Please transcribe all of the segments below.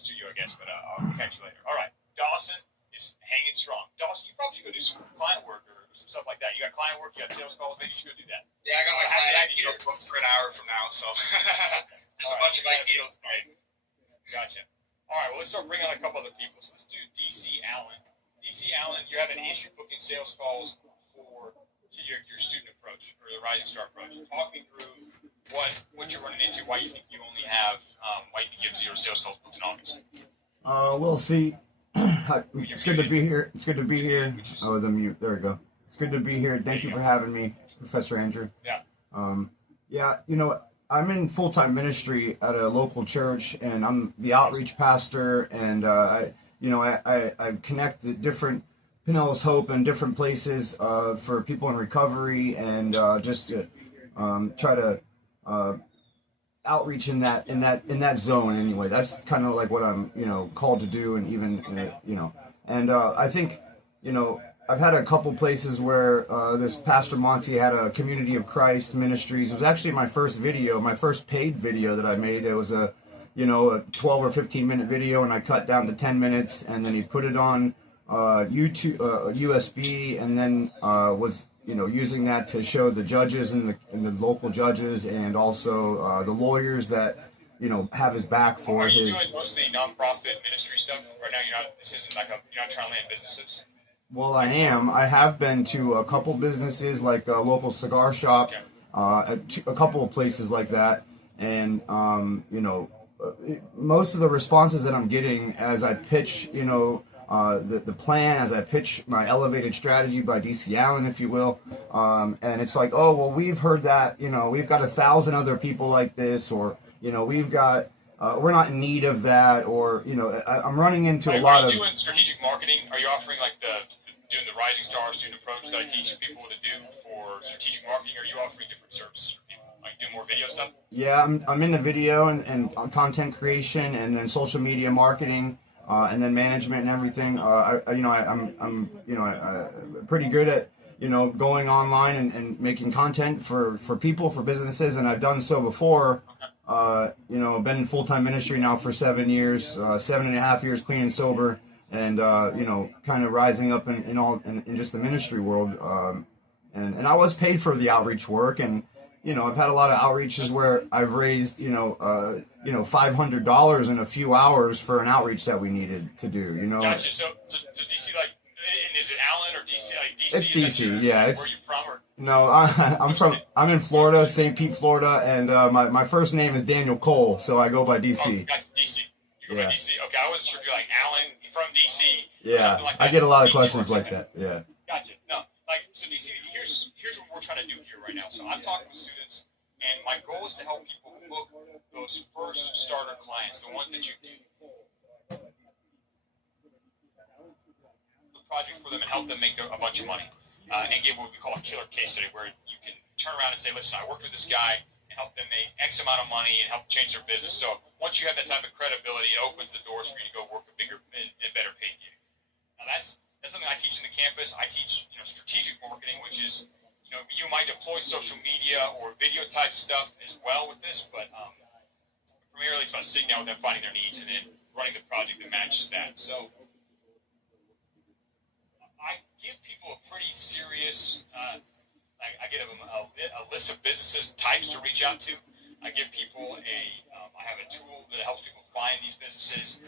studio, I guess, but I'll catch you later. All right, Dawson is hanging strong. Dawson, you probably should go do some client work or some stuff like that. You got client work, you got sales calls. Maybe you should go do that. Yeah, I got my client booked for an hour from now, so just a bunch of ideas. Gotcha. All right, well, let's start bringing on a couple other people. So let's do DC Allen. DC Allen, you're having an issue booking sales calls for your student approach or the Rising Star approach. Talk me through what you're running into, why you think you only have, why you think you have 0 sales calls booked in August. We'll see. It's good to be here. It's good to be here. Oh, the mute. There we go. It's good to be here. Thank you for having me, Professor Andrew. Yeah. Yeah, you know, I'm in full-time ministry at a local church, and I'm the outreach pastor, and I connect the different Pinellas Hope in different places for people in recovery, and just to try to outreach in that zone anyway. That's kind of like what I'm called to do, and even and I think I've had a couple places where this Pastor Monty had a Community of Christ Ministries. It was actually my first video, my first paid video that I made. It was a 12 or 15 minute video, and I cut down to 10 minutes, and then he put it on YouTube, USB, and then was using that to show the judges and the local judges, and also the lawyers that have his back for his. Are you doing mostly nonprofit ministry stuff right now? This isn't like you're not trying to land businesses. Well, I am. I have been to a couple businesses, like a local cigar shop, a couple of places like that, and most of the responses that I'm getting as I pitch, the plan, as I pitch my elevated strategy by DC Allen, if you will, and it's like, oh, well, we've heard that, we've got 1,000 other people like this, or, we've got, we're not in need of that, or, I'm running into a lot of... Are you doing strategic marketing? Are you offering doing the Rising Star student approach that I teach people to do for strategic marketing, or are you offering different services for people? Like doing more video stuff? Yeah, I'm into video and content creation, and then social media marketing, and then management and everything. I'm pretty good at going online and making content for people, for businesses, and I've done so before. Been in full-time ministry now for 7 years, 7.5 years clean and sober, and kind of rising up in just the ministry world. And I was paid for the outreach work, and I've had a lot of outreaches where I've raised $500 in a few hours for an outreach that we needed to do. Gotcha. So DC, is it Allen or DC? DC. It's DC. Yeah. Where are you from? Or? No, I'm in Florida, St. Pete, Florida, and my first name is Daniel Cole, so I go by DC. Oh, got DC. You go by DC. Okay, I wasn't sure if you're like Allen from DC. Yeah, or something like that. I get a lot of DC questions like that. Yeah. Gotcha. No, so DC. Here's what we're trying to do here right now. So I'm talking with students, and my goal is to help people book those first starter clients, the ones that you the project for them and help them make a bunch of money, and give what we call a killer case study, where you can turn around and say, listen, I worked with this guy and helped them make X amount of money and help change their business. So once you have that type of credibility, it opens the doors for you to go work a bigger and better paid gig. Now that's something I teach in the campus. I teach strategic marketing, which is you might deploy social media or video type stuff as well with this, but primarily it's about sitting down with them, finding their needs, and then running the project that matches that. So I give people a pretty serious, I give them a list of businesses types to reach out to. I give people I have a tool that helps people find these businesses.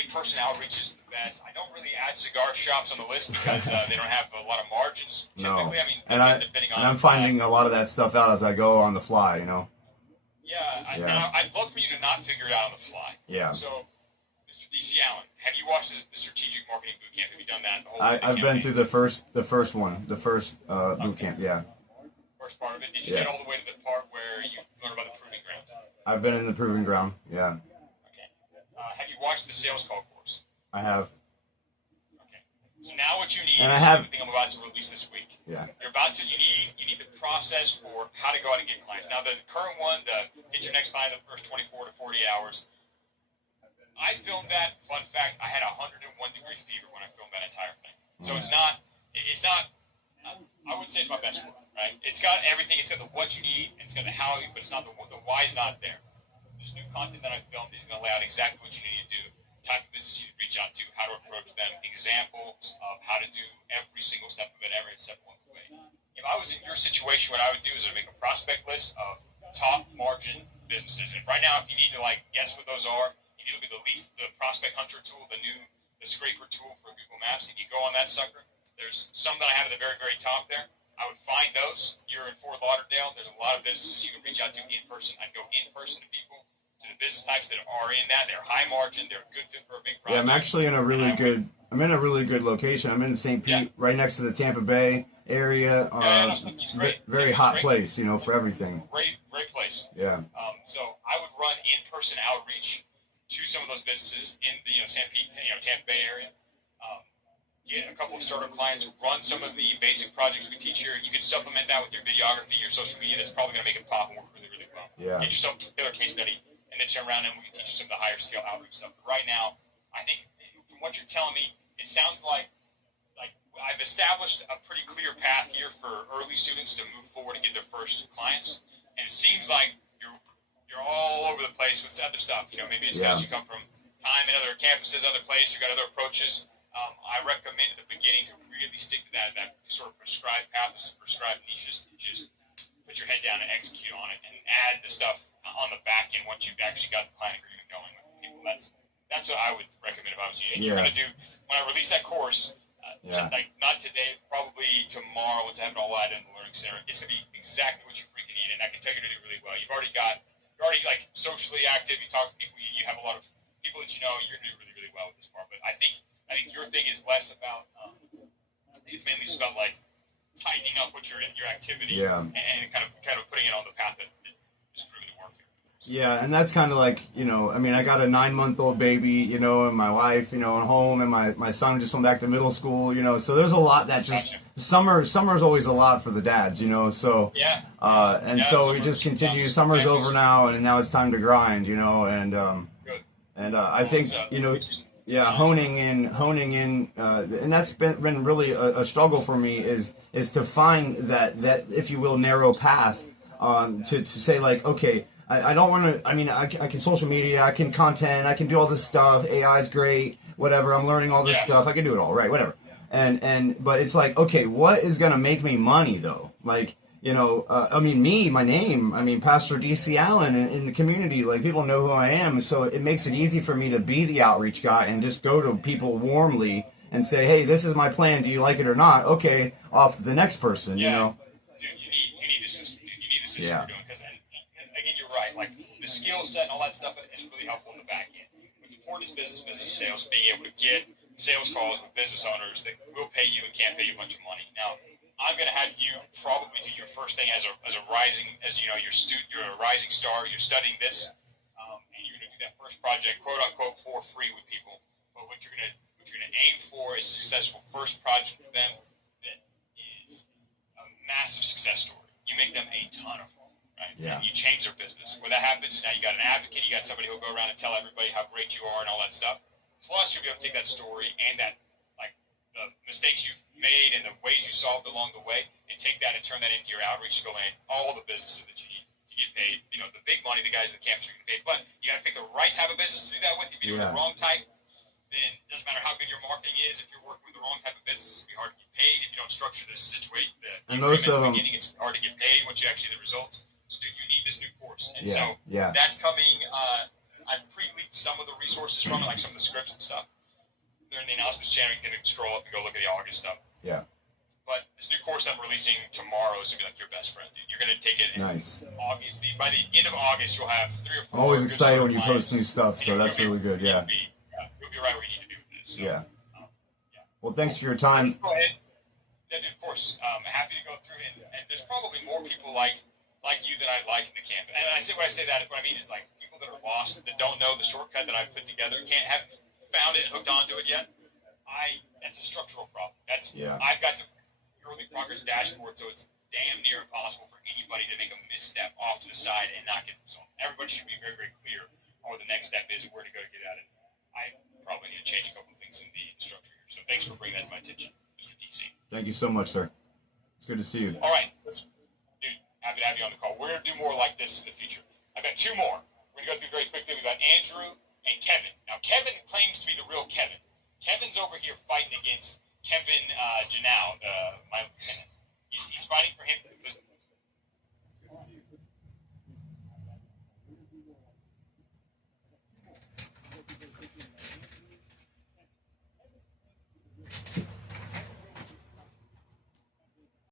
In-person outreach is the best. I don't really add cigar shops on the list because they don't have a lot of margins typically. No. I mean, and I'm finding a lot of that stuff out as I go on the fly, Yeah, I'd love for you to not figure it out on the fly. Yeah. So, Mr. DC Allen, have you watched the strategic marketing boot camp? Have you done that? I've been through the first boot camp. Yeah. First part of it. Did you get all the way to the part where you learn about the proving ground? I've been in the proving ground. Yeah. Okay. Have you watched the sales call course? I have. Okay. So now what you need is the thing I'm about to release this week. Yeah. You need the process for how to go out and get clients. Now the current one, get your next client in the first 24 to 40 hours. I filmed that. Fun fact: I had 101-degree fever when I filmed that entire thing. So it's not. I wouldn't say it's my best work, right? It's got everything. It's got the what you need, and it's got the how, but it's not the why is not there. This new content that I filmed is going to lay out exactly what you need to do type of business you reach out to, how to approach them, examples of how to do every single step of it, every step along the way. If I was in your situation, what I would do is I'd make a prospect list of top margin businesses. And right now, if you need to like guess what those are, if you look at the Prospect Hunter tool, the scraper tool for Google Maps, if you go on that sucker, there's some that I have at the very, very top there. I would find those. You're in Fort Lauderdale. There's a lot of businesses you can reach out to in person. I'd go in person to people, to the business types that are in that. They're high margin. They're a good fit for a big project. Yeah, I'm actually in a really good. I'm in a really good location. I'm in St. Pete, right next to the Tampa Bay area. Very hot place, you know, for everything. Great place. Yeah. So I would run in-person outreach to some of those businesses in the St. Pete, Tampa Bay area. Get a couple of startup clients, run some of the basic projects we teach here. You can supplement that with your videography, your social media. That's probably going to make it pop and work really, really well. Yeah. Get yourself a killer case study, and then turn around and we can teach you some of the higher scale outreach stuff. But right now, I think from what you're telling me, it sounds like I've established a pretty clear path here for early students to move forward and get their first clients. And it seems like you're all over the place with other stuff. Maybe it's because you come from time and other campuses, other places, you've got other approaches. I recommend at the beginning to really stick to that sort of prescribed path, prescribed niches, and just put your head down and execute on it, and add the stuff on the back end once you've actually got the client agreement going with people. That's what I would recommend if I was you. And you're going to do, when I release that course, not today, probably tomorrow, once I have it all added in the Learning Center, it's going to be exactly what you freaking need, and I can tell you to do really well. You're already like socially active, you talk to people, you have a lot of people that you know, you're going to do really, really well with this part. But I think your thing is less about, I think it's mainly just about like tightening up what your activity and kind of putting it on the path that is proving to work here. Yeah, and that's kind of like, I got a 9-month-old baby, and my wife, at home, and my son just went back to middle school, so there's a lot that just, summer's always a lot for the dads, so, so we just continue, summer's over now, and now it's time to grind, and I think, honing in, and that's been really a struggle for me is to find that if you will narrow path, to say like, okay, I don't want to. I can social media, I can content, I can do all this stuff. AI is great, whatever. I'm learning all this stuff. I can do it all, right? Whatever. But it's like, okay, what is gonna make me money though? Like, my name, Pastor DC Allen in the community, like people know who I am, so it makes it easy for me to be the outreach guy and just go to people warmly and say, hey, this is my plan. Do you like it or not? Okay, off to the next person. Dude, you need the system. Dude, you need the system you're doing because again, you're right. Like the skill set and all that stuff is really helpful in the back end. What's important is business sales, being able to get sales calls with business owners that will pay you and can't pay you a bunch of money. Now, I'm going to have you probably do your first thing as a rising, you're a rising star. You're studying this, and you're going to do that first project, quote unquote, for free with people. But what you're going to aim for is a successful first project with them that is a massive success story. You make them a ton of money. Right? Yeah. And you change their business. When that happens, now you got an advocate, you got somebody who'll go around and tell everybody how great you are and all that stuff. Plus, you'll be able to take that story and that, like, the mistakes you've made and the ways you solved along the way, and take that and turn that into your outreach to go in all the businesses that you need to get paid. The big money, the guys at the campus are getting paid. But you got to pick the right type of business to do that with. If you do the wrong type, then it doesn't matter how good your marketing is. If you're working with the wrong type of business, it's going to be hard to get paid. If you don't structure this situation, and most of them, beginning, it's hard to get paid once you actually see the results. So you need this new course. And that's coming. I've pre-leaked some of the resources from it, like some of the scripts and stuff. They're in the announcements channel. You can scroll up and go look at the August stuff. Yeah. But this new course I'm releasing tomorrow is going to be like your best friend, dude. You're going to take it. Nice. Obviously, by the end of August, you'll have 3 or 4. I'm always excited when you post new stuff, so that's really good. Yeah. You'll be right where you need to be with this. So, Well, thanks for your time. Let's go ahead. Yeah, dude, of course. Happy to go through it. And there's probably more people like you that I like in the camp. And what I say that, what I mean is like people that are lost, that don't know the shortcut that I've put together, haven't found it, hooked onto it yet. That's a structural problem. I've got to early progress dashboard, so it's damn near impossible for anybody to make a misstep off to the side and not get the result. Everybody should be very, very clear on what the next step is and where to go to get at it. I probably need to change a couple of things in the structure here. So thanks for bringing that to my attention, Mr. DC. Thank you so much, sir. It's good to see you. All right. Dude, happy to have you on the call. We're going to do more like this in the future. I've got 2 more. We're going to go through very quickly. We've got Andrew and Kevin. Now, Kevin claims to be the real Kevin. Kevin's over here fighting against Kevin Janau, my lieutenant. He's fighting for him because